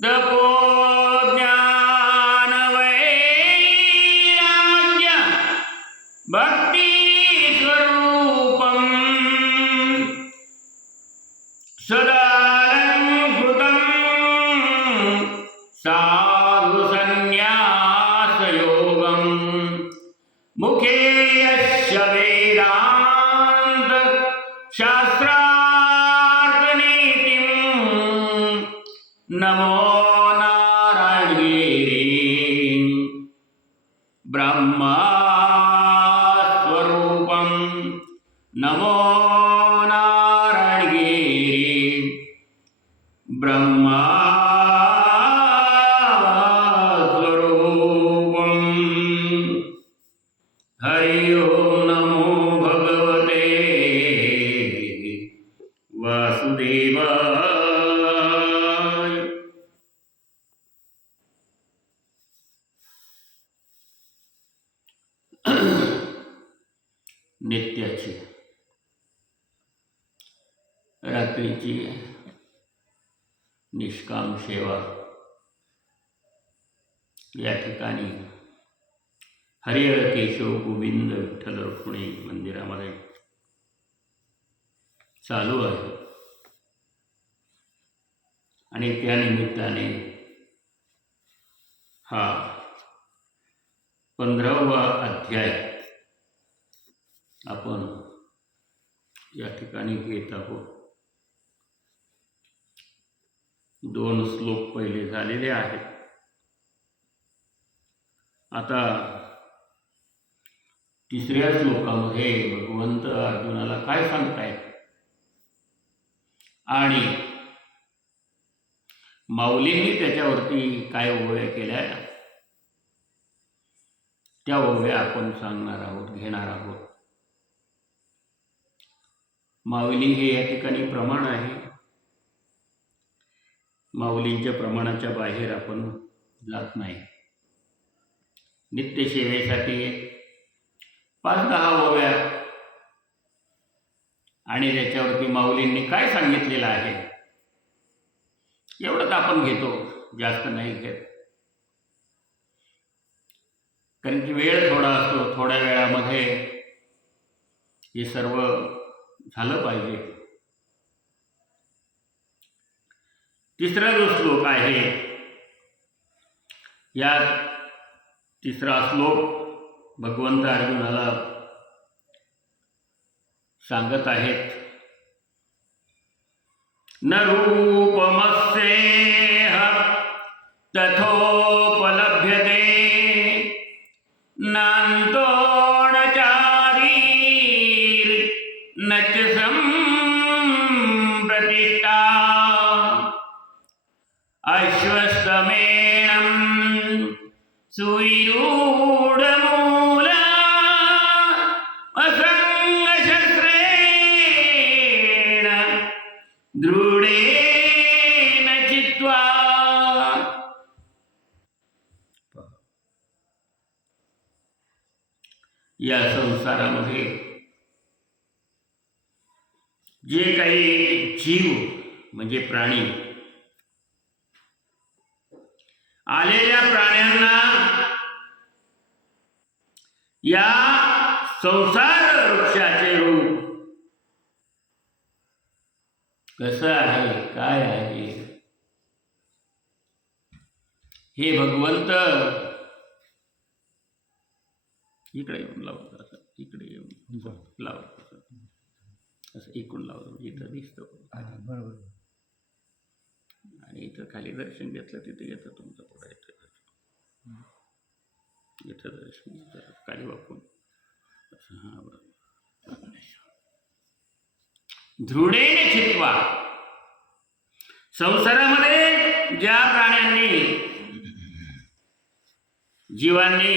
तपोज्ञान वैराग्य भक्ति स्वरूपम सदालंकृतं साधु संन्यास योगम मुखे यस्य वेदांत शास्त्रार्थ नीतिं नमो नारायणे ब्रह्मा स्वरूपं नमो नारायणे ब्रह्मा स्वरूपं हरि ओम नमो भगवते वासुदेवाय। नित्याची रात्रीची निष्काम सेवा या ठिकाणी हरिहर केशव गोविंद विठ्ठल रुक्मिणी मंदिरामध्ये चालू आहे आणि त्या निमित्ताने हा 15वा अध्याय आपण या ठिकाणी घेत आहोत। 2 श्लोक पहिले झालेले आहेत। आता 3ऱ्या श्लोकामध्ये भगवंत अर्जुनाला काय सांगतायत आणि माऊलींनी त्याच्यावरती काय ओव्या केल्या त्या ओव्या आपण सांगणार आहोत, घेणार आहोत। माऊली हे या ठिकाणी प्रमाण आहे। माऊलींच्या प्रमाणाच्या बाहेर आपण जात नाही। नित्य सेवेसाठी 5-10 ओव्या आणि त्याच्यावरती माऊलींनी काय सांगितलेलं आहे एवढंच आपण घेतो, जास्त नाही घेत। कारण की वेळ थोडा असतो, थोड्या वेळामध्ये हे सर्व झालं पाहिजे। 3रा जो श्लोक आहे या 3रा श्लोक भगवंत अर्जुनाला सांगत आहेत, न रूपमस्येह तथोपलभ्यते नान्तो न चारीर् न च सम्प्रतिष्ठा अश्वत्थमेनं सुविरूढमूला असङ्गशस्त्रेण दृढेन चित्वा। या संसारामध्ये जे काही जीव म्हणजे प्राणी आलेल्या प्राण्यांना या संसार वृक्षाचे रूप कसं आहे, काय आहे हे भगवंत इकडे येऊन लावतो, असं इकडे येऊन लावतो, असं इकडून लावतो, इथं दिसतं बरोबर। आणि इथं खाली दर्शन घेतलं तिथे येतं तुमचं पुढे येतं, इथं दर्शन खाली वापरून असं। हां बरोबर। दृढेने चित्वा, संसारामध्ये ज्या प्राण्यांनी जीवांनी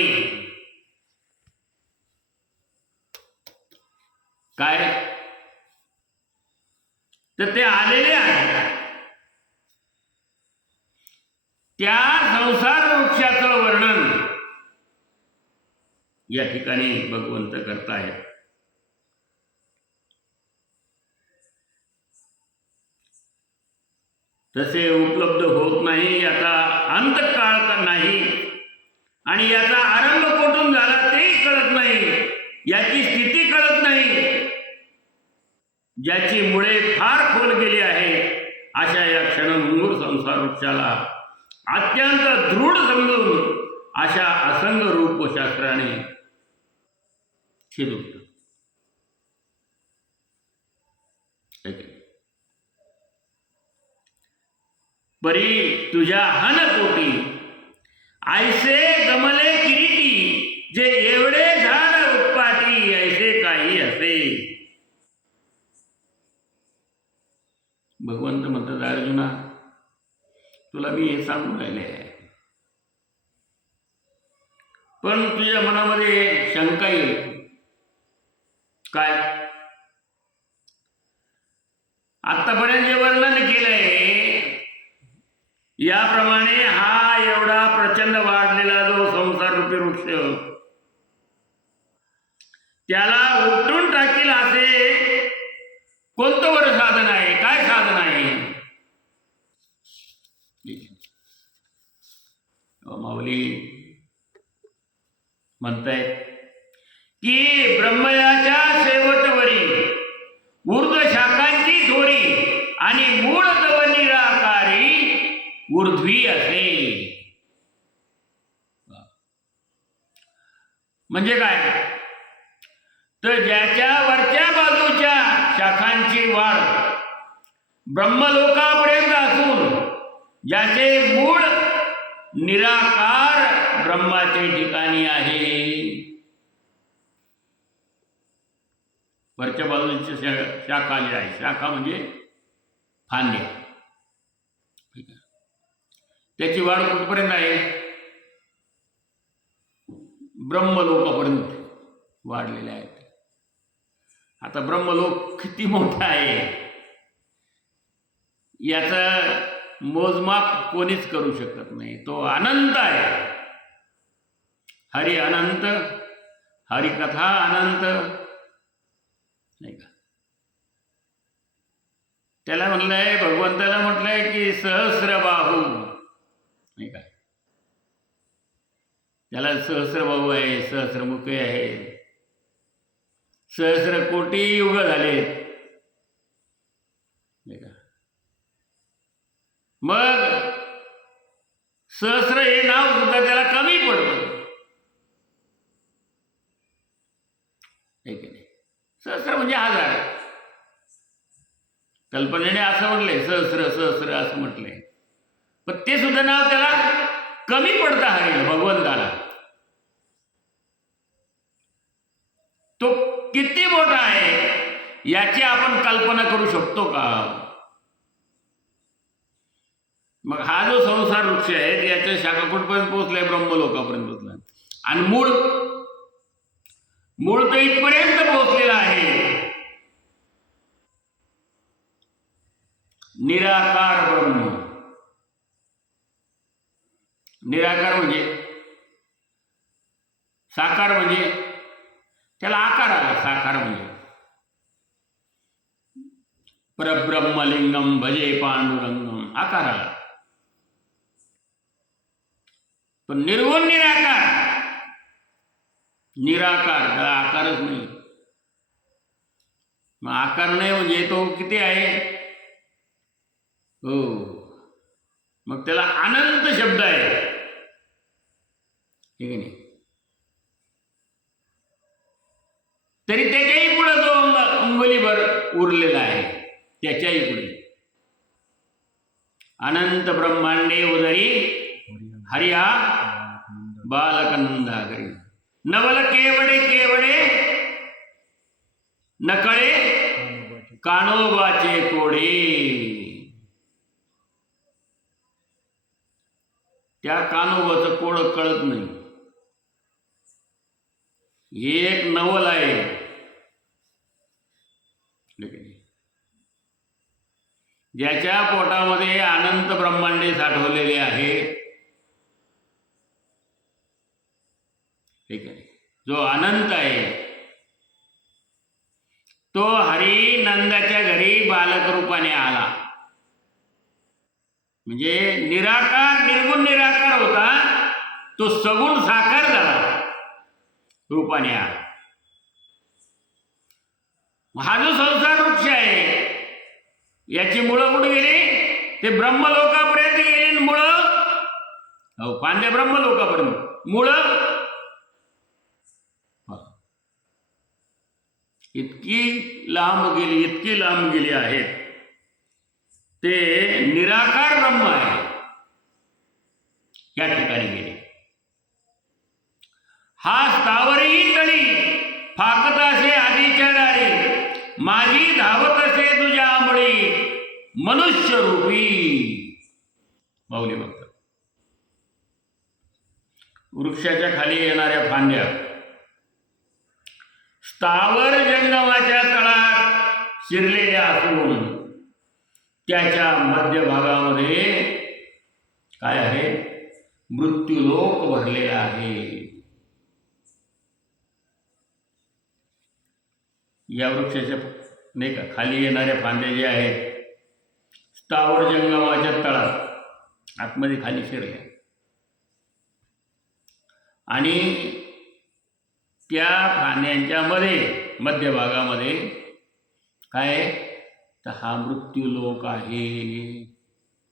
काय तर ते आलेले आहेत त्या संसार वृक्षाचं वर्णन या ठिकाणी भगवंत करतायत। तसे उपलब्ध होत नाही नाही, याचा अंत काळ का नाही, आणि याचा आरंभ कुठून झाला तेही कळत नाही, याची स्थिती कळत नाही, ज्याची मुळे फार खोल गेली आहे, अशा या क्षणभंगूर संसार वृक्षाला अत्यंत दृढ समजून अशा असंग रूप शास्त्राने छेदून परी तुझ्या हन पोटी ऐसे गमले किरीटी, जे एवढे झाड उत्पाटी, ऐसे काही असे. भगवंत म्हणतात, अर्जुना तुला मी हे सांगून राहिले आहे, पण तुझ्या मनामध्ये शंका येईल. काय? आतापर्यंत जे वर्णन केलंय याप्रमाणे हा एवढा प्रचंड वाढलेला जो संसार रूपी वृक्ष, त्याला उपटून टाकील असे कोणतं बरं साधन आहे? काय साधन आहे? माऊली म्हणतायत की ब्रह्मयाच्या शेवटवरी ऊर्ध्व शाखांची थोरी आणि मूळ तव निराकारी ऊर्ध्वी असे. म्हणजे काय? तर ज्याच्या वरच्या बाजूच्या शाखांची वाढ ब्रह्मलोकापर्यंत असून ज्याचे मूळ निराकार ब्रह्माचे ठिकाणी आहे, वरच्या बाजूची शाखा जी आहे, शाखा म्हणजे फांद्या, त्याची वाढ कुठपर्यंत आहे? ब्रह्मलोकापर्यंत वाढलेले आहेत. आता ब्रह्मलोक किती मोठा आहे याचं मोजमाप कोणीच करू शकत नाही. तो अनंत आहे. हरी अनंत, हरिकथा अनंत, नाही का? त्याला म्हटलंय, भगवंताला म्हटलंय की सहस्रबाहू, नाही का? त्याला सहस्रबाहू आहे, सहस्रमुखी आहे, सहस्र कोटी युग झालेत, नाही का? मग सहस्र हे नाव सुद्धा त्याला कमी पडतं, सहस्र म्हणजे हजार. कल्पनेने असं म्हटलंय, सहस्र सहस्र असं म्हटलंय, पण ते सुद्धा नाव त्याला कमी पडतं हरीला, भगवंताला. तो किती मोठा आहे याची आपण कल्पना करू शकतो का? मग हा जो संसार वृक्ष आहे याच्या शाखा कुठपर्यंत पोहोचलाय? ब्रह्मलोकापर्यंत पोहोचला. आणि मूळ तर इथपर्यंत पोहोचलेला आहे. निराकार ब्रह्म. निराकार म्हणजे साकार, म्हणजे त्याला आकार आला. साकार म्हणजे परब्रह्मलिंगम भजे पांडुरंगम, आकार आला. पण निर्गुण निराकार, निराकार त्याला आकारच नाही. मग आकार नाही म्हणजे तो किती आहे? हो, मग त्याला अनंत शब्द आहे, ठीक आहे नाही? तरी त्याच्याही पुढे तो अंगुलीभर उरलेला आहे, त्याच्याही पुढे. अनंत ब्रह्मांडे उदरी हरिया बालकंदा करी, नवल केवडे केवडे नकळे कानोबाचे कोडे. त्या कानोबाचं कोड कळत नाही. एक नवल आहे, ज्याच्या पोटामध्ये अनंत ब्रह्मांडे साठवलेले आहे, ठीक आहे? जो अनंत आहे तो हरी नंदाच्या घरी बालक रूपाने आला. म्हणजे निराकार निर्गुण निराकार होता तो सगुण साकार झाला रूपाने. हा जो संसार वृक्ष आहे याची मुळं कुठे गेली? ते ब्रह्मलोकापर्यंत गेली. मुळं फांद्या ब्रह्मलोकापर्यंत, मुळं इतकी लांब गेली, इतकी लांब गेली आहेत. ते निराकार ब्रह्म आहे या ठिकाणी गेले. हा स्थावरही तळी फाकत असे आधीच्या डाळी, माझी धावत असे तुझ्या आंबळी, मनुष्य रूपी माऊली भक्त. वृक्षाच्या खाली येणाऱ्या फांद्या स्थावर जंगमाच्या तळात शिरलेल्या असून त्याच्या मध्यभागामध्ये काय आहे? मृत्यूलोक भरलेला आहे. या वृक्षाच्या नाही का खाली येणाऱ्या फांद्या ज्या आहेत स्थावर जंगमाच्या तळात आतमध्ये खाली शिरल्या आणि त्या फांद्यांच्या मध्ये मध्यभागामध्ये काय? तर हा मृत्यूलोक आहे,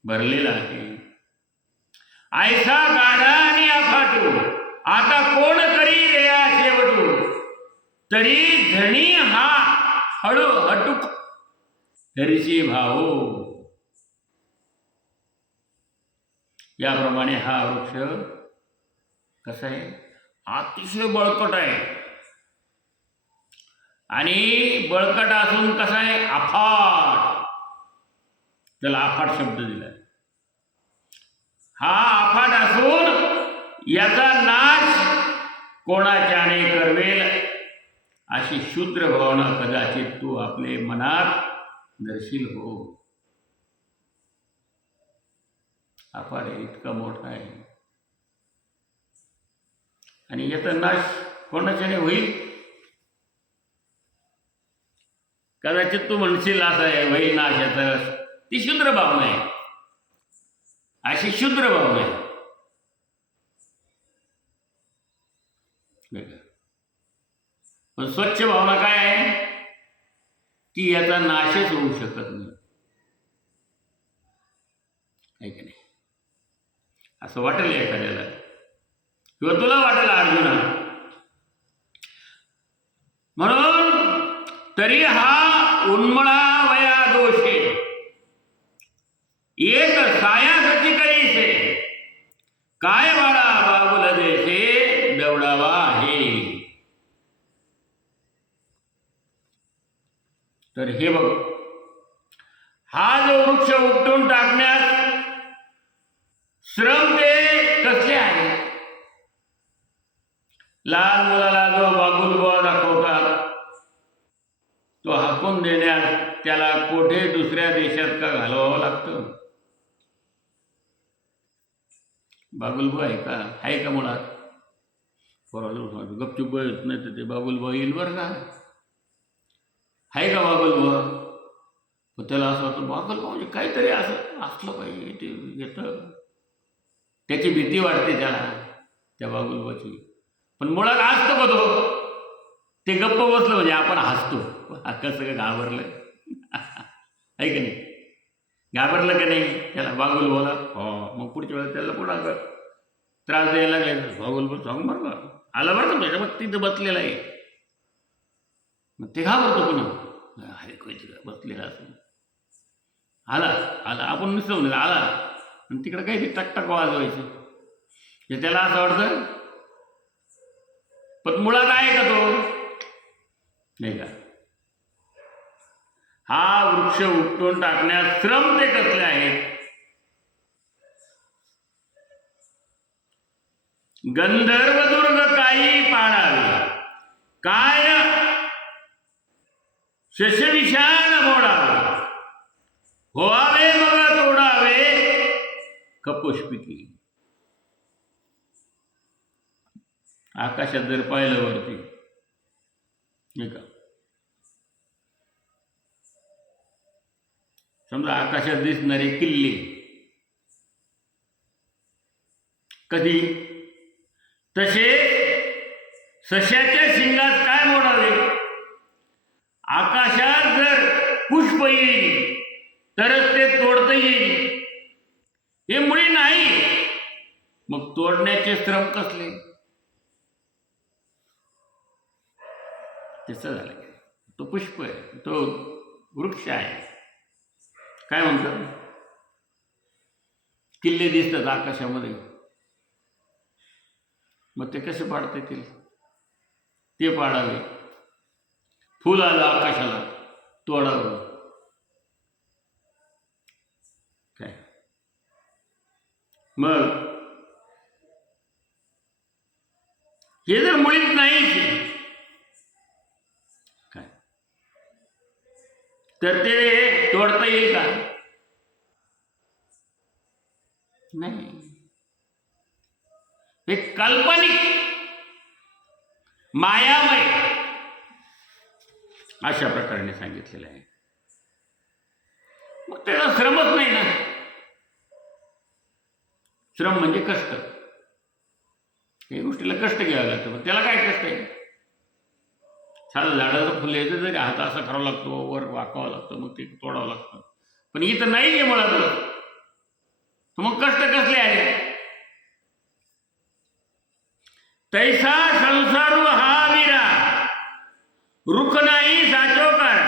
भरलेला आहे. ऐसा गाढा आणि अफाटू आता कोण करी रेया शेवटू, तरी धणी हा हळू हटूक हरीची भाऊ. याप्रमाणे हा वृक्ष कसा आहे? अतिशय बळकट आहे. आणि बळकट असून कसा आहे? अफाट. त्याला अफाट शब्द दिला. हा अफाट असून याचा नाश कोणाच्याने करवेल अशी शूद्र भावना कदाचित तू आपले मनात दर्शील हो. अफाट आहे, इतका मोठा आहे आणि याचा नाश कोणाच्याने होईल? कदाचित तू म्हणशील असं आहे होईल नाश याचा. ती शूद्र भावना आहे, अशी शूद्र भावना आहे. पण स्वच्छ भावना काय आहे? की याचा नाशच होऊ शकत नाही. आहे की नाही? असं वाटेल एखाद्याला किंवा तुला वाटेल अर्जुना. म्हणून तरी हा उन्मळा वया दोषे एक सायासची करीसे, काय बाळा बाबुल देसे दवडावा आहे. तर हे बघ, हा जो वृक्ष उपटून टाकण्यास श्रम ते कसले आहे? लहान मुलाला जो बागुलबुवा दाखवतात तो हाकून देण्यास त्याला कोठे दुसऱ्या देशात का घालवावं लागतं? बागुलबुवा आहे का? आहे का मुळात? पोराला गपचूप बस, नाही तर ते बागुलबुवा येईल बरं का. आहे का बागुलबुवा? पण त्याला असं वाटतं बागुलबुवा म्हणजे काहीतरी असं असलं पाहिजे, ते येतं, त्याची भीती वाटते त्याला त्या बागुलबुवाची. पण मुळात असतं का तो? ते गप्प बसलं म्हणजे आपण हसतो, कसं का घाबरलं आहे की नाही? घाबरलं का नाही त्याला बागुलबुवाला? हो. मग पुढच्या वेळेला त्याला पुन्हा त्रास द्यायला लागले. बागुलबुवा सांग बरं का, आला बरं का त्याच्या मग तिथं बसलेला आहे. मग ते घाबरतो पुन्हा, अरे काहीतरी बसलेला असं आला आला आपण मिसळून आला आणि तिकडं काही टकटक वाजवायचं. ते त्याला असं वाटतं. पण मुळात आहे का तो? नाही का? हा वृक्ष उपटून टाकण्यास श्रम ते कसले आहेत? गंधर्व दुर्ग काही पाळावे, काय शशविषाण मोडावे, होवावे मग तोडावे कपुष्पिकी. आकाशात जर पाहिलं वरती नाही का, समजा आकाशात दिसणारे किल्ले कधी तसे सश्याच्या शिंगात काय मोडावे? आकाशात जर पुष्प येईल तरच ते तोडता येईल, हे मुळी नाही. मग तोडण्याचे श्रम कसले? तसं झालं. तो पुष्प आहे, तो वृक्ष आहे. काय म्हणतात? किल्ले दिसतात आकाशामध्ये, मग ते कसे पाडता येतील? ते पाडावे. फुल आलं आकाशाला, तोडावं. काय मग हे जर मुळीच नाही काय, तर ते तोडता येईल का? नाही. हे काल्पनिक, मायामय अशा प्रकारे सांगितलेलं आहे. मग त्याला श्रमच नाही ना. श्रम म्हणजे कष्ट. काही गोष्टीला कष्ट घ्यावं लागतं. पण त्याला काय कष्ट आहे? साधं झाडाचं फुल यायचं तरी हात असा करावा लागतो, वर वाकावं लागतं, मग ते तोडावं लागतं. पण इथं नाही आहे मुळात. तर मग कष्ट कसले आहे? तैसा संसारू हा वीरा, रुख नाही साचोकर,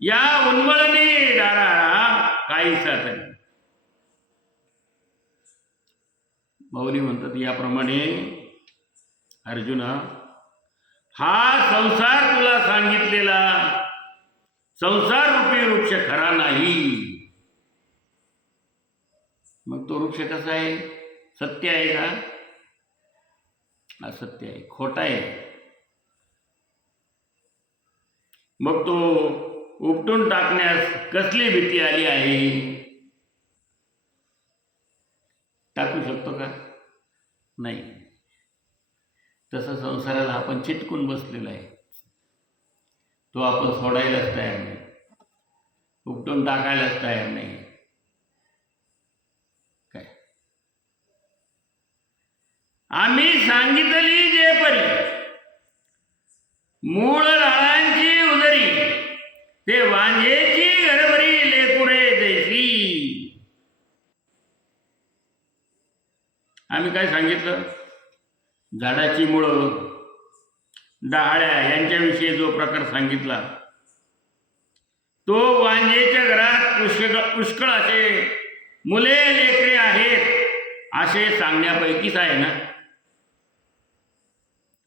या उन्मळणे डाराळा काहीसा तरी. माऊली म्हणतात याप्रमाणे अर्जुना, हा संसार तुला सांगितलेला संसार रूपी वृक्ष खरा नाही. मग तो वृक्ष कसा आहे? सत्य आहे का? असत्य आहे, खोटा आहे. मग तो उपटून टाकण्यास कसली भीती आली आहे? टाकू शकतो का? नाही. तसं संसाराला आपण चिटकून बसलेला आहे. तो आपण सोडायलाच तयार नाही, उपटून टाकायलाच तयार नाही. काय आम्ही सांगितली जे परी, मूळ राळांची उदरी, ते वांझेची घरभरी लेकुरे देशी. आम्ही काय सांगितलं? झाडाची मुळं, डहाळ्या यांच्याविषयी जो प्रकार सांगितला, तो वांझेच्या घरात पुष्कळ असे मुले लेकरे आहेत असे सांगण्यापैकीच आहे ना.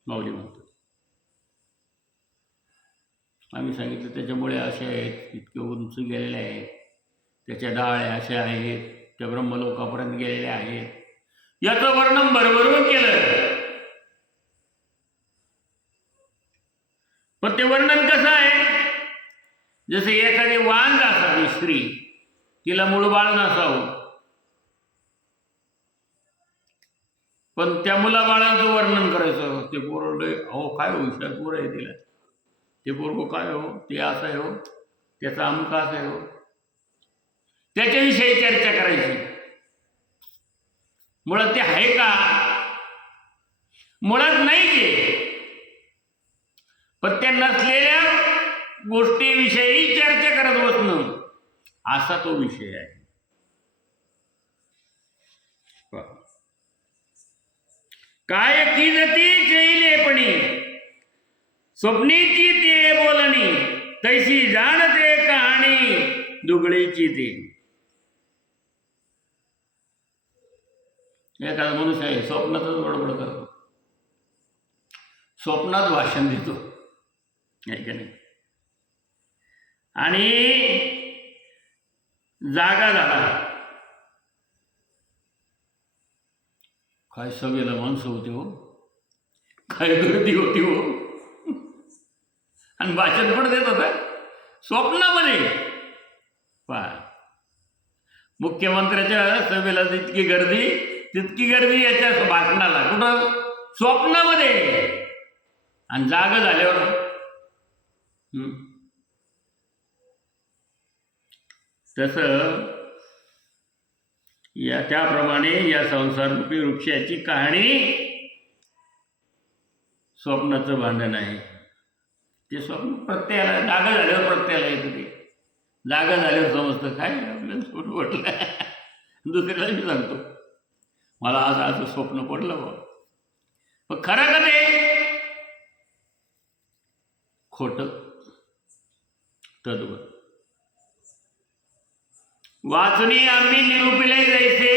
माऊली म्हणतो आम्ही सांगितलं त्याच्यामुळे असे आहेत, इतके उंच गेलेले आहेत, त्याच्या डाळ्या अशा आहेत, त्या ब्रह्मलोकापर्यंत गेलेल्या आहेत, याचं वर्णन भरभरून केलं. पण ते वर्णन कसं आहे? जसे एखादी वांग असावी स्त्री, तिला मूळ बाळ नसावं, पण त्या मुलाबाळांचं वर्णन करायचं. ते पोरं अहो काय हुशार पोरं आहे, तिला ते पोरगं काय हो, ते असं आहे हो, त्याचा अमुक असं आहे हो, त्याच्याविषयी चर्चा करायची. मुळात ते आहे का? मुळात नाही ते. पण त्या नसलेल्या गोष्टीविषयी चर्चा करत बसणं, असा तो विषय आहे. काय किजती चैलेपणी, स्वप्नीची ते बोलणी, तैसी जाणते कहाणी दुगळीची ते. एखादा मनुष्य आहे स्वप्नातच बडबड करतो, स्वप्नात भाषण देतो, आहे का नाही? आणि जागा झाला, काय सभेला माणसं होते हो, काय गर्दी होती हो, आणि भाषण पण देत होता स्वप्नामध्ये. पहा, मुख्यमंत्र्याच्या सभेला तितकी गर्दी याच्या भाषणाला, कुठं? स्वप्नामध्ये. आणि जाग झाल्यावर तसं त्याप्रमाणे या संसाररूपी वृक्षाची कहाणी स्वप्नाचं भांडण आहे. ते स्वप्न प्रत्ययाला जागा झाल्यावर प्रत्ययाला येतं. ते जागा झाल्यावर समजतं काय आपल्याला स्वप्न पडलं. दुसऱ्याला मी सांगतो मला आज असं स्वप्न पडलं बा, पण खरं का ते खोटं तद्वत. वाचनी आम्ही निरूपिले जैसे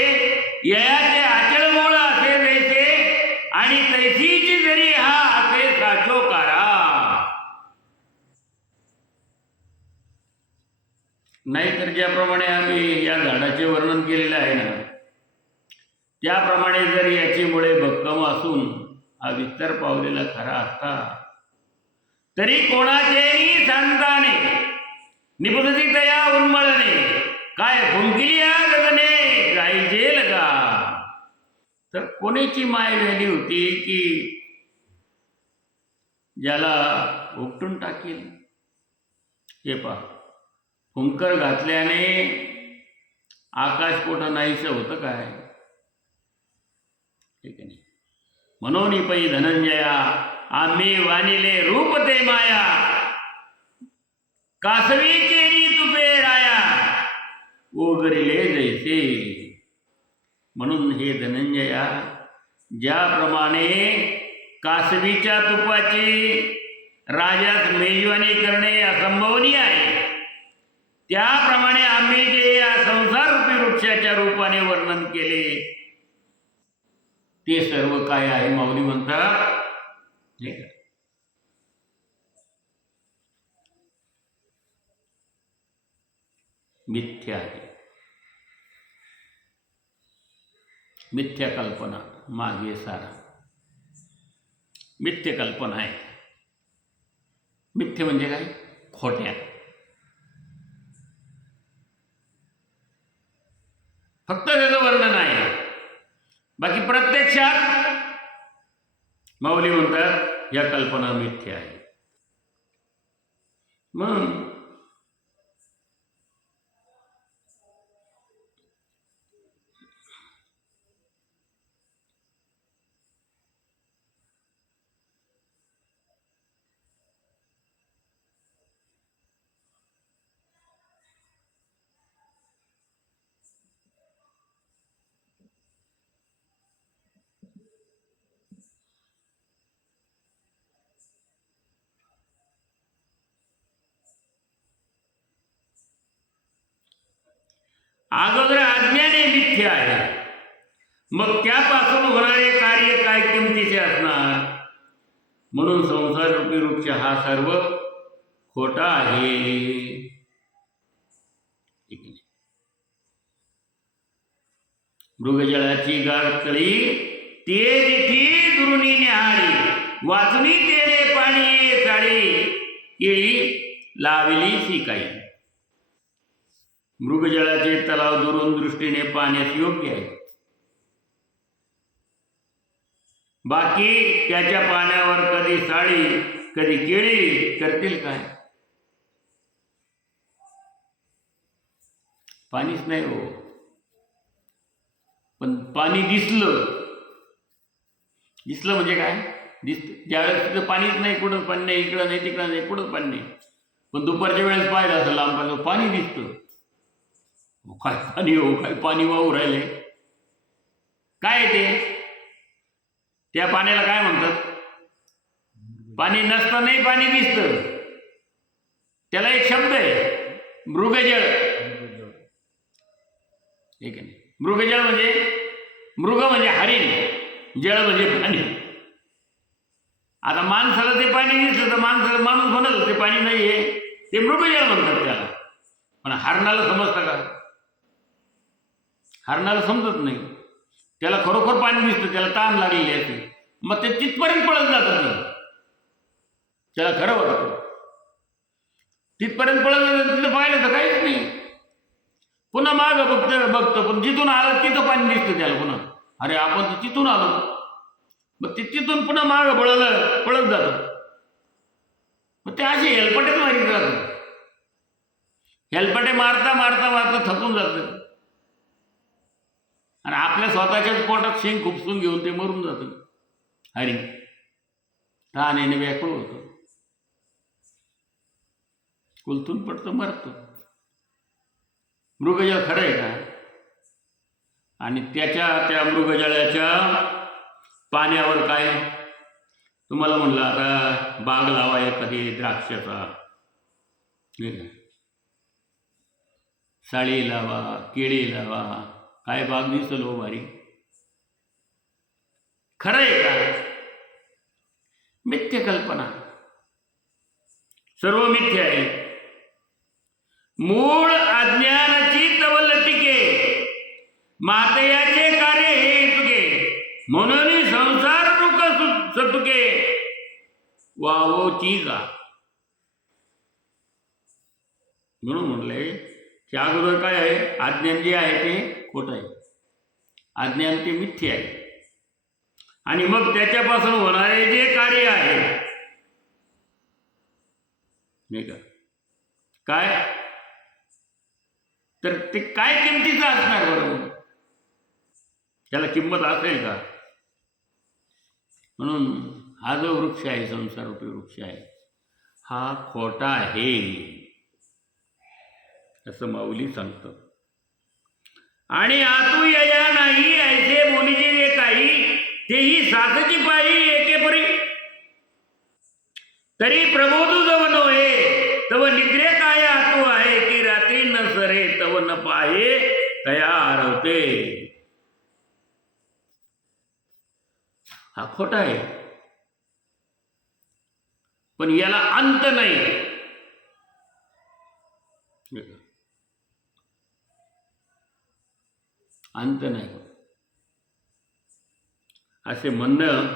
ययाचे आचळ मूळ असे जैसे आणि तैसीची जरी हा असे साचोकारा. नाहीतर ज्याप्रमाणे आम्ही या झाडाचे वर्णन केलेलं आहे ना, त्याप्रमाणे जर याची मुळे भक्कम असून हा विस्तार पावलेला खरा असता तरी कोणाचेही संताने निपुणती तया उन्मळणे काय भुंकिलिया गगने जायजेल का. तर कोणाची माय झाली होती की ज्याला उपटून टाकेल. हे पहा, हुंकर घातल्याने आकाश कोठं नाहीसं होतं काय. ठीक आहे. म्हणून पै धनंजया आम्ही वानिले रूप ते माया कासवीचे तुपे राया ओगरिले जैसे. म्हणून हे धनंजया, ज्याप्रमाणे कासवीच्या तुपाची राजास मेजवानी करणे असंभवनीय आहे, त्याप्रमाणे आम्ही जे या संसाररूपी वृक्षाच्या रूपाने वर्णन केले ते सर्व काय आहे माऊली म्हणतात मिथ्या आहे. मिथ्या कल्पना मागे सारा मिथ्य कल्पना आहे. मिथ्य म्हणजे काय? खोट्या. फक्त त्याचं वर्णन आहे. बाकी प्रत्यक्षात माऊली म्हणतात या कल्पना मिथ्या आहे. मग अगोदर अज्ञाने मिथ्या आहे, मग त्यापासून होणारे कार्य काय किमतीचे असणार. म्हणून संसार रूपी वृक्ष हा सर्व खोटा आहे. मृगजळाची गाळतळी ते दिठी दुरुनी न्याहाळी वाचुनी तेने पाणी साडी केळी लावली शिकाई. मृगजळाचे तलाव दुरून दृष्टीने पाण्यास योग्य आहे. बाकी त्याच्या पाण्यावर कधी साडी कधी केळी करतील काय. पाणीच नाही हो. पण पाणी दिसलं म्हणजे काय दिसतं. ज्यावेळेस तिथं पाणीच नाही, कुठं पाणी नाही, इकडं नाही तिकडं नाही, कुठं पाणी नाही. पण दुपारच्या वेळेस पाहिलं असं लांब पाणी दिसतं. काय पाणी हो, काय पाणी वाहू राहिले काय. ते त्या पाण्याला काय म्हणतात? पाणी नसतानाही पाणी दिसतं. त्याला एक शब्द आहे मृगजळ. ठीक आहे. मृगजळ म्हणजे मृग म्हणजे हरिण, जळ म्हणजे पाणी. आता माणसाला ते पाणी दिसलं तर माणूस म्हणाल ते पाणी नाही आहे, ते मृगजळ म्हणतात त्याला. पण हरणाला समजतं का? हरणाला समजत नाही. त्याला खरोखर पाणी दिसतं, त्याला ताण लागलेली असते, मग ते तिथपर्यंत पळत जातं. त्याला खरं वाटतं तिथपर्यंत पळत जातं. तिथं पाहिलं तर काहीच नाही. पुन्हा माग बघतो पण जिथून आलं तिथं पाणी दिसतं त्याला. पुन्हा अरे आपण तर तिथून आलो, मग ते तिथून पुन्हा माग पळत जातं. मग ते असे हेलपटे मारीत जातात. हेलपटे मारता मारता मारता थकून जातं. आणि आपल्या स्वतःच्याच पोटात शेंग खुपसून घेऊन ते मरून जातं. हरी तहानेने व्याकुळ होतो, कुलतून पडतो, मरतो. मृगजळ खरं आहे का? आणि त्या मृगजळाच्या पाण्यावर काय तुम्हाला म्हणलं आता बाग लावा एखादी द्राक्षाचा, ठीक आहे, साळी लावा, केळी लावा, काय बाग दिसल हो भारी. खरं आहे का? मिथ्य कल्पना, सर्व मिथ्य आहे. मूळ अज्ञानाची तवलतिके, मातयाचे कार्य हे तुके, म्हणून संसार रुक सतुके वावो चीजा. म्हणून म्हणले की अगोदर काय आहे, अज्ञान जे आहे ते खोटं आहे, अज्ञान ते मिथ्य आहे. आणि मग त्याच्यापासून होणारे जे कार्य आहे नाही का, काय तर ते काय किमतीचं असणार बरोबर, त्याला किंमत असेल का? म्हणून हा जो वृक्ष आहे, संसारूपी वृक्ष आहे, हा खोटा आहे असं माऊली सांगतं. आणि आतू या नाही ऐसे बोलीचे जे काही, तेही सासची पायी एके परी, तरी प्रबोधू जव नोहे तव निद्रे काय आतू आहे, की रात्री न सरे तव न पाहे तया आरवते. हा खोटा आहे, पण याला अंत नाही. अंत नाही असे म्हणणं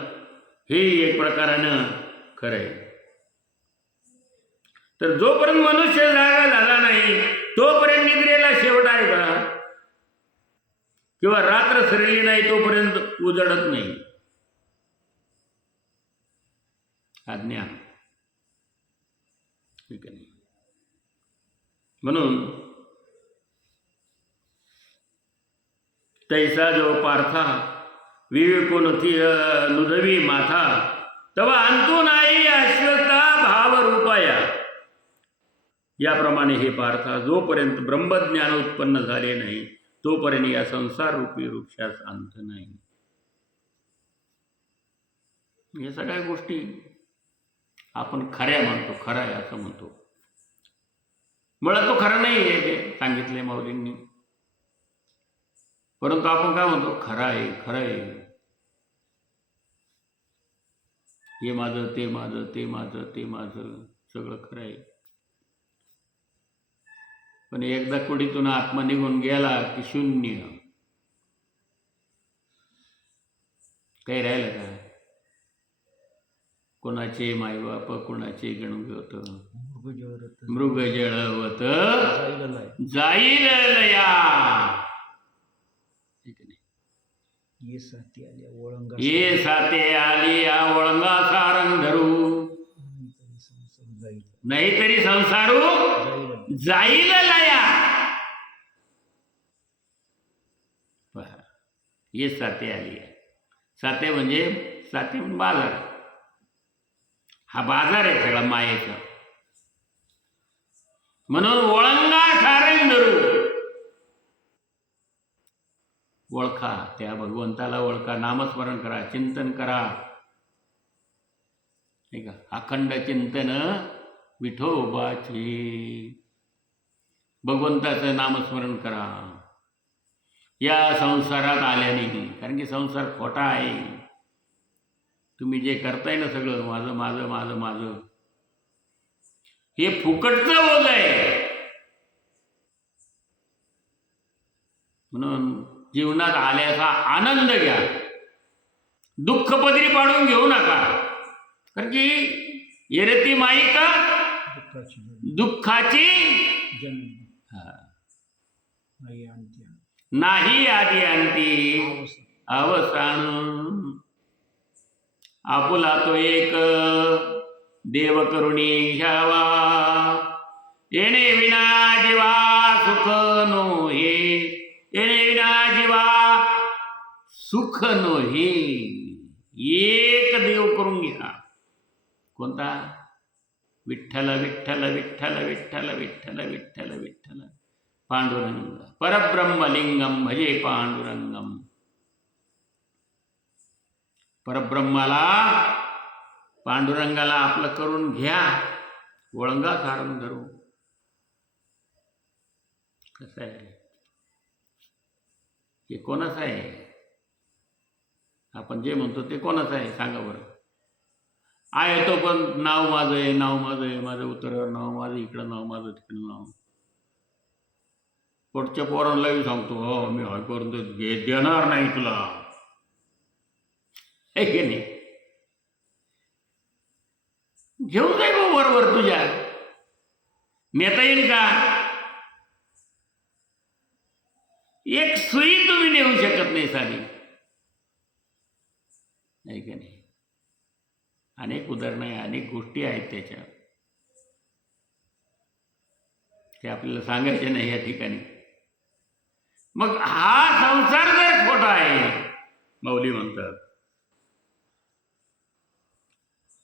हे एक प्रकारानं खरं आहे. तर जोपर्यंत मनुष्य जागा झाला नाही तोपर्यंत निद्रेला शेवट आहे का? किंवा रात्र सरली नाही तोपर्यंत उजडत नाही. अज्ञान, ठीक आहे. म्हणून तैसा जो पार्था विवेको नुदवी माथा, तवा अंतू नाही अश्वता भाव रूपाया. याप्रमाणे हे पार्था, जोपर्यंत ब्रह्मज्ञान उत्पन्न झाले नाही तोपर्यंत या संसार रूपी वृक्षास अंत नाही. या सगळ्या गोष्टी आपण खऱ्या म्हणतो, खरा आहे असं म्हणतो. मुळात तो खरा नाही आहे ते सांगितले माऊलींनी, परंतु आपण काय म्हणतो, खरं आहे, खरं आहे, हे माझं, ते माझं, ते माझं, ते माझं, सगळं खरं आहे. पण एकदा कुडीतून आत्मा निघून गेला की शून्य, काही राहिलं का? कोणाचे मायबाप, कोणाचे गणगत, मृग जळवत जाईल लया. ये साते आली या ओळंगा सारंग धरू, नाहीतरी संसारू जाईल लया. ये साते आली आहे. साते म्हणजे साते बाजार, हा बाजार आहे सगळा मायेचा. म्हणून ओळंगा सारंग धरू, ओळखा, त्या भगवंताला ओळखा, नामस्मरण करा, चिंतन करा, ठीक आहे. अखंड चिंतन विठोबाचे, भगवंताचं नामस्मरण करा या संसारात आल्याने. कारण की संसार खोटा आहे. तुम्ही जे करताय ना सगळं माझं माझं माझं माझं, हे फुकटचं ओझ आहे. म्हणून जीवनात आल्याचा आनंद घ्या, दुःख पदरी पाडून घेऊ नका. कारण की येरती माईका दुःखाची नाही आधी अंती अवसान. आपुला तो एक देव करुणी घ्यावा, येणे विना जीवा सुख नो हे, येणे विना जीवा सुख नोहे. एक देव करून घ्या. कोणता? विठ्ठल विठ्ठल विठ्ठल विठ्ठल विठ्ठल विठ्ठल विठ्ठल पांडुरंग. परब्रह्मलिंगम भजे पांडुरंगम. परब्रह्माला, पांडुरंगाला आपलं करून घ्या. वळंगा धारण धरू. कसं आहे हे? कोणाचं आहे? आपण जे म्हणतो ते कोणाचं आहे सांगा बरं. आहे तो पण नाव माझं आहे, नाव माझं आहे, माझं उत्तरावर नाव, माझं इकडं नाव, माझं तिकडं नाव. पोटच्या पोरांनाही सांगतो हो मी हय करून देणार नाही तुला. हे की नाही? घेऊन जाय भाऊ बरोबर तुझ्या. नेता येईल का? एक सुई तुम्ही नेऊ शकत नाही साधी. आहे की नाही? अनेक उदाहरणं आहे, अनेक गोष्टी आहेत त्याच्या. ते आपल्याला सांगायचे नाही या ठिकाणी. मग हा संसार जर खोटा आहे, माऊली म्हणतात,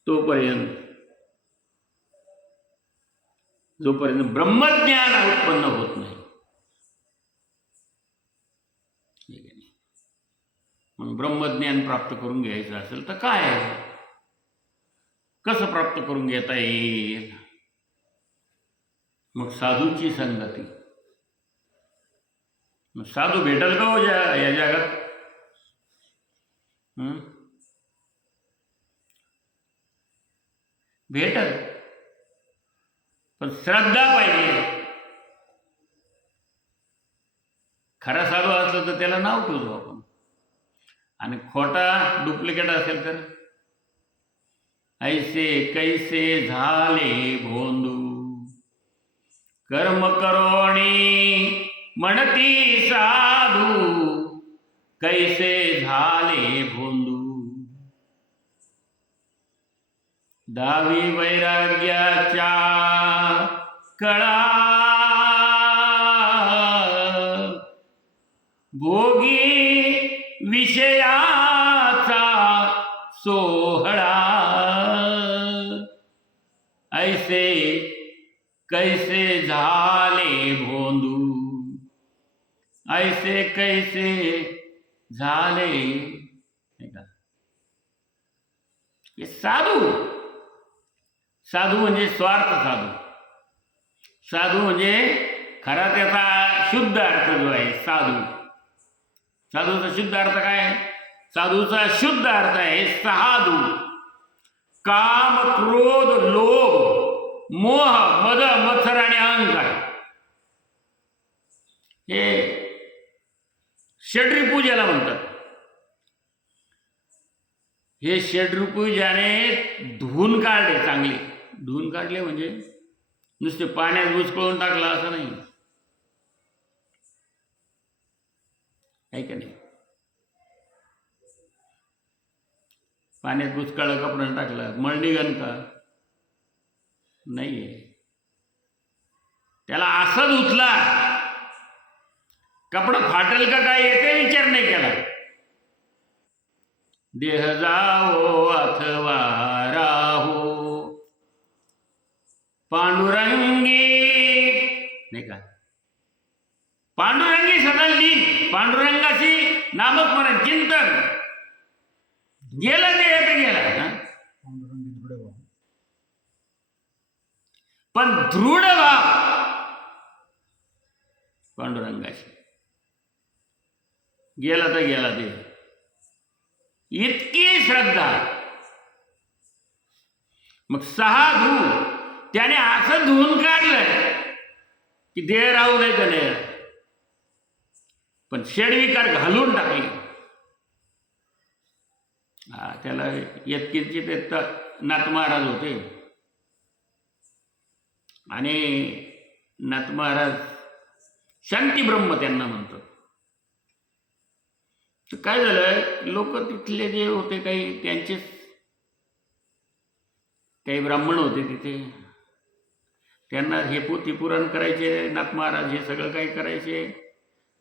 तोपर्यंत जोपर्यंत ब्रह्मज्ञान उत्पन्न होत नाही. म्हणून ब्रह्मज्ञान प्राप्त करून घ्यायचं असेल तर काय, कसं प्राप्त करून घेता येईल? मग साधूची संगती. मग साधू भेटल का हो या जगात? भेटल, पण श्रद्धा पाहिजे. खरा साधू असलं तर त्याला नाव ठेवतो आपण, आणि खोटा डुप्लिकेट असेल तर ऐसे कैसे झाले भोंदू, कर्म करोणी म्हणती साधू, कैसे झाले भोंदू. दावी वैराग्याच्या कळा, भोगी विषयाचा सोहळा. ऐसे कैसे झाले भोंदू, ऐसे कैसे झाले. हे साधू. साधू म्हणजे स्वार्थ साधू. साधू म्हणजे खरा त्याचा शुद्ध अर्थ जो आहे साधू. साधूचा शुद्ध अर्थ काय? साधूचा शुद्ध अर्थ आहे साधू. काम, क्रोध, लोभ, मोह, मद, मत्सर आणि अहंकार हे षड्रिपुजाला म्हणतात. हे षड्रिपुजाने धुवून काढले, चांगले धुवून काढले. म्हणजे नुसते पाण्यात बुचकळून टाकला असं नाही, आहे का नाही? पाण्यात बुचकाळलं, कपड्यानं टाकलं, मळ निघन का? नाहीये. त्याला असा धुतला, कपडा फाटेल का काय याचा विचार नाही केला. देह जाओ अथवा राहो पांडुरंगी, नाही का? पांडुरंगी सदा लीन, पांडुरंगाशी नामस्मरण चिंतन. गेला ते येते गेला, पण दृढ भाव पांडुरंगाशी. गेला तर गेला ते. इतकी श्रद्धा. मग साधू त्याने असं धुवून काढलं की देह राहू नये त्याने, पण षड्विकार घालून टाकले. त्याला यत्किंची ते नाथ महाराज होते, आणि नाथ महाराज शांती ब्रह्म त्यांना म्हणतात. तर काय झालं, लोक तिथले जे होते काही त्यांचेच काही ब्राह्मण होते तिथे, त्यांना हे पोथी पुराण करायचे, नाथ महाराज हे सगळं काही करायचे.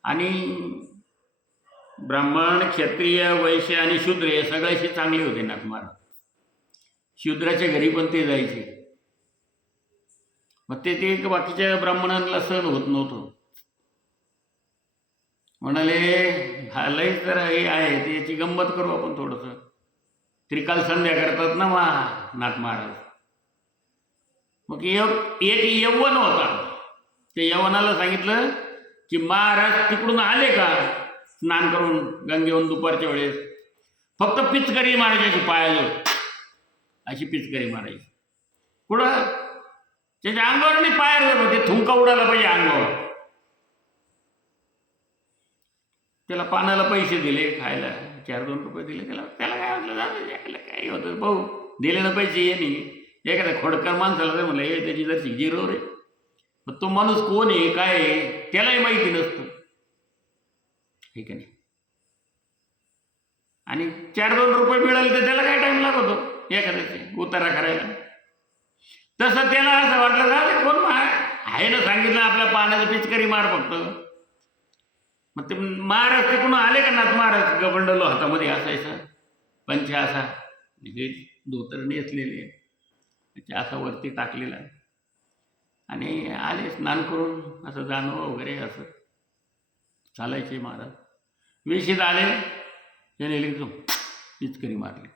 आणि ब्राह्मण, क्षत्रिय, वैश्य आणि शूद्र हे सगळ्याशी चांगले होते नाथ महाराज. शूद्राच्या घरी पण ते जायचे. मग ते बाकीच्या ब्राह्मणांना सहन होत नव्हतं. म्हणाले हा लयच तर हे आहे, त्याची गंमत करू आपण थोडंसं. त्रिकाल संध्या करतात ना नाथ महाराज. मग एक यव्वन होता. त्या यव्वनाला सांगितलं की महाराज तिकडून आले का स्नान करून गंगेहून दुपारच्या वेळेस, फक्त पिचकरी मारायची अशी पायाजवळ, अशी पिचकरी मारायची. कुठं? त्याच्या अंगावर नाही, पायावर. ते थुंका उडायला पाहिजे अंगावर. त्याला पानाला पैसे दिले खायला, 4-2 रुपये दिले त्याला काय म्हटलं जातं काय होतं भाऊ, दिले ना पैसे ये नाही. एखाद्या खोडकर माणसाला तर म्हणलं हे त्याची जर जिरो रे, मग तो माणूस कोण आहे काय आहे त्यालाही माहिती नसतं, ठीक आहे. आणि 4-2 रुपये मिळाले तर त्याला काय टाईम लागतो एखाद्याचे उतारा करायला. तसं त्याला असं वाटलं जाते कोण आहे ना, सांगितलं आपल्या पाण्याचं पिचकरी मार फक्त. मग ते महाराज तिकडून आले का नाथ महाराज, गबंडलो हातामध्ये असायचा पंचा असा, हे धोतर नेसलेले, त्याच्या असा वरती टाकलेला, आणि आले स्नान करून असं जानवं वगैरे असं चालायचे महाराज. वेशीत आले, त्याने एकदम पिचकरी मारली.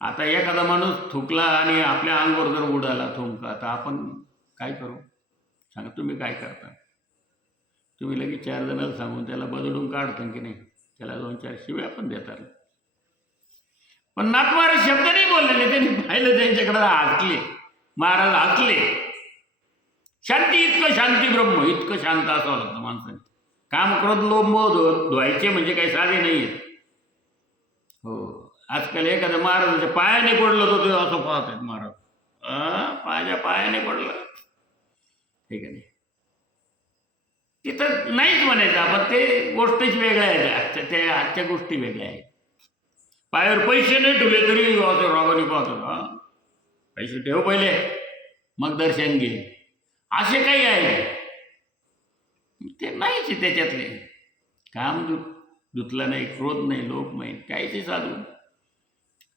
आता एखादा माणूस थुकला आणि आपल्या अंगावर जर उडाला थुंका, तर आपण काय करू सांगा? तुम्ही काय करता? तुम्ही लगेच 4 जणांना सांगून त्याला बदलून काढता की नाही, त्याला 2-4 शिव्या पण देतात. पण नाथ महाराज शब्द नाही बोललेले, त्यांनी पाहिलं त्यांच्याकडे हसले. महाराज हसले. शांती, इतकं शांती ब्रह्म, इतकं शांत असावं लागतं माणसाने. काम क्रोध लोभ मोह धुवायचे म्हणजे काही साधे नाही आहेत. हो, आजकाल एखाद्या महाराजांच्या पायाने पडलं तर ते असं पाहत आहेत महाराज, माझ्या पायाने पडलं, ठीक आहे. तिथं नाहीच म्हणायचं आपण, ते गोष्टीच वेगळ्या आहेत. आजच्या गोष्टी वेगळ्या आहेत. पायावर पैसे नाही ठेवले तरी असं रागाने पाहतो, पैसे ठेव पहिले मग दर्शन घे, असे काही आहे. ते नाहीच त्याच्यातले. काम धुतलं नाही, क्रोध नाही, लोभ नाही, काहीचे साधू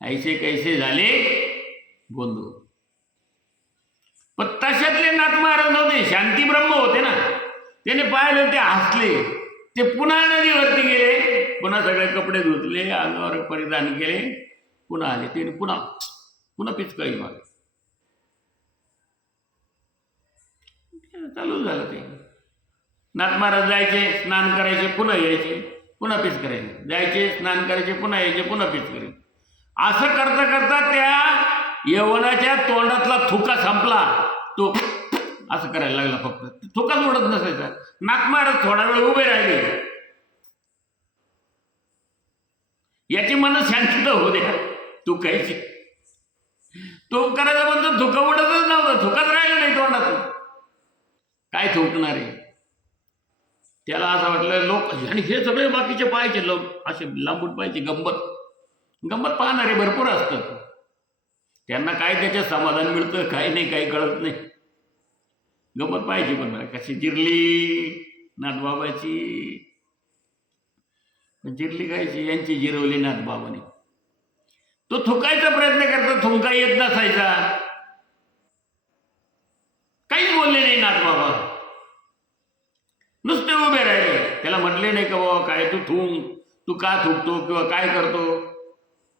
ऐसे कैसे झाले बोंधू. पण तशातले नाथ महाराज नव्हते, शांती ब्रह्म होते ना. त्याने पाहिलं, ते हसले, ते पुन्हा नदीवरती गेले, पुन्हा सगळे कपडे धुतले, अंगावर परिधान केले, पुन्हा आले. त्याने पुन्हा पिचकाळी मारली. चालू झालं ते. नाथ महाराज जायचे, स्नान करायचे, पुन्हा यायचे, पुन्हा पिच करायचे, जायचे, स्नान करायचे, पुन्हा यायचे, पुन्हा पिच करायचे. असं करता करता त्या यवनाच्या तोंडातला थुका संपला. तो असं करायला लागला, फक्त थुकाच उडत नसायचा. नाथ महाराज थोडा वेळ उभे राहिले. याची मन शांत होऊ द्या, थुकायची. तो करायचा म्हणतो, थुका उडतच नव्हतं, थुकाच राहिला नाही तोंडातून. काय थुकणार आहे? त्याला असं वाटलं लोक, आणि हे सगळे बाकीचे पाहायचे लोक असे लांबून पाहायचे. गंमत पाहणारे भरपूर असतात. त्यांना काय त्याच्यात समाधान मिळतं काही नाही, काही कळत नाही. गंमत पाहायची. पण मला कशी जिरली नाथबाबाची, जिरली कायची, यांची जिरवली नाथबाबाने. तो थुकायचा प्रयत्न करता, थुंका येत नसायचा. काहीच बोलले नाही नाथबाबा, नुसते उभे राहिले. त्याला म्हटले नाही का बाबा काय तू का थुकतो किंवा काय करतो,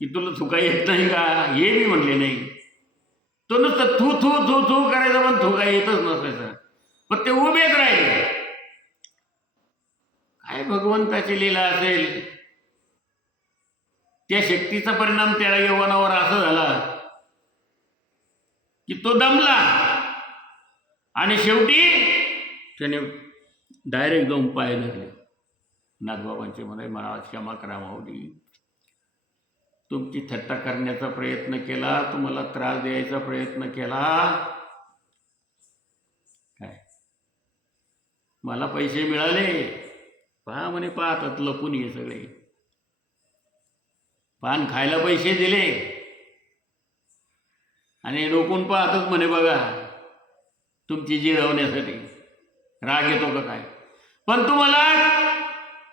की तुला थुका येत नाही का, हे मी म्हटले नाही. तो नुसतं थू थू थू थू करायचा, पण थुका येतच नसायचा. पण ते उभेच राहिले. काय भगवंताची लीला असेल. त्या शक्तीचा परिणाम त्या यवनावर असा झाला की तो दमला, आणि शेवटी त्याने डायरेक्ट जाऊन पाय धरले नाथबाबांचे. मला क्षमा करा माऊली, तुमची थट्टा करण्याचा प्रयत्न केला, तुम्हाला त्रास द्यायचा प्रयत्न केला, काय मला पैसे मिळाले पहा म्हणे, पाहतात लपून हे सगळे. पान खायला पैसे दिले आणि डोकून पाहतच म्हणे बघा तुमची जिरवण्यासाठी. राग येतो का काय? पण तुम्हाला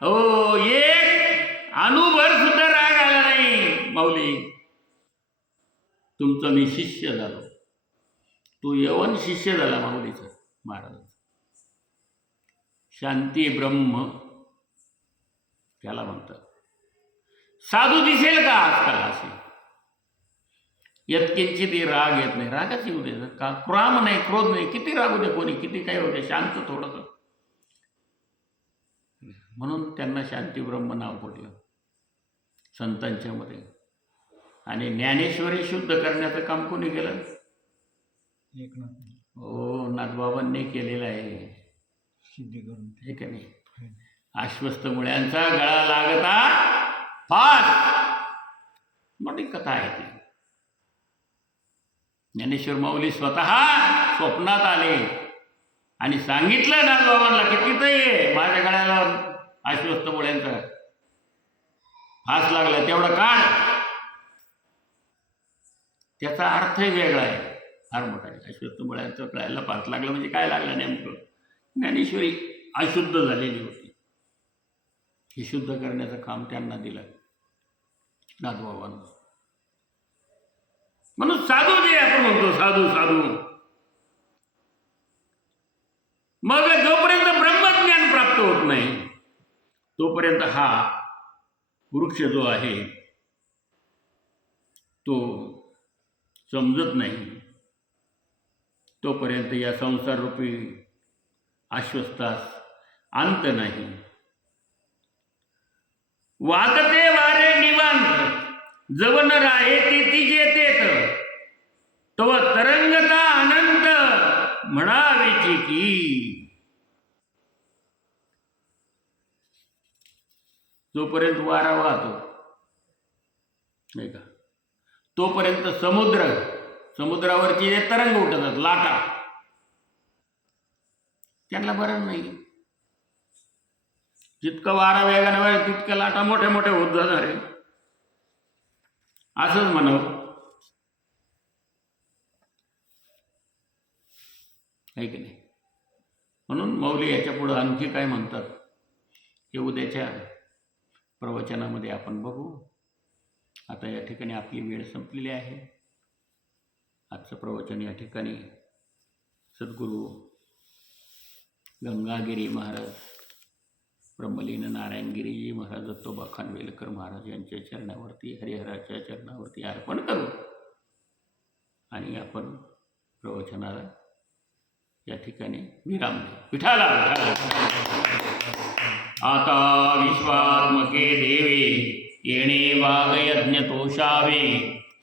हो, एक अनुभर सुद्धा राग आला नाही. माऊली, तुमचा मी शिष्य झालो. तू यवन शिष्य झाला माऊलीचा, महाराज. शांती ब्रह्म त्याला म्हणतात. साधू दिसेल का आजकाल असे? यत्किंचित राग येत नाही. रागाच येऊ दे का, क्राम नाही, क्रोध नाही, किती रागू दे कोणी, किती काय होते, शांत थोडंसं. म्हणून त्यांना शांती ब्रह्म नाव पडलं संतांच्या मध्ये. आणि ज्ञानेश्वरी शुद्ध करण्याचं काम कोणी केलं? हो, नाथबाबांनी केलेलं आहे. हे का नाही? आश्वस्त मुळ्यांचा गळा लागता फास, मोठी कथा आहे ती. ज्ञानेश्वर माऊली स्वतः स्वप्नात आले आणि सांगितलं नाथबाबांना की तिथं ये, माझ्या गळ्याला आश्वस्त मुळ्यांचा फास लागला, तेवढा काढ. त्याचा अर्थही वेगळा आहे, फार मोठा आहे. अश्वत्थ मुळ्यांचा गळ्याला फास लागला म्हणजे काय लागलं नेमकं? ज्ञानेश्वरी अशुद्ध झालेली होती. हे शुद्ध करण्याचं काम त्यांना दिलं नाथबाबांना. म्हणून साधू जे आपण म्हणतो, साधू साधू, मग जोपर्यंत ब्रह्मज्ञान प्राप्त होत नाही तोपर्यंत हा वृक्ष जो आहे तो समजत नाही. तोपर्यंत या संसार रूपी आश्वस्तास अंत नाही. वागते वारे निवांत, जवन राहे तिजे तेत, तव तरंगता अनंत म्हणावेची की. जोपर्यंत वारा वाहतो नाही का, तोपर्यंत समुद्रावरची जे तरंग उठतात, लाटा, त्यांना बरं नाही. जितका वारा वेगाने वाढेल तितक्या लाटा मोठ्या मोठ्या होत जाणार आहे, असंच म्हणावं आहे की नाही. म्हणून माऊली याच्या पुढं आणखी काय म्हणतात हे उद्याच्या प्रवचनामध्ये आपण बघू. आता या ठिकाणी आपली वेळ संपलेली आहे. आजचं प्रवचन या ठिकाणी सद्गुरू गंगागिरी महाराज, ब्रह्मलीन नारायणगिरीजी महाराज, दत्तोबा खानवेलकर महाराज यांच्या चरणावरती, हरिहराच्या चरणावरती अर्पण करू आणि आपण प्रवचनाला या ठिकाणी विराम देऊ. विठाला आता विश्वात्मके देवे येणे वागयज्ञ तोषावे,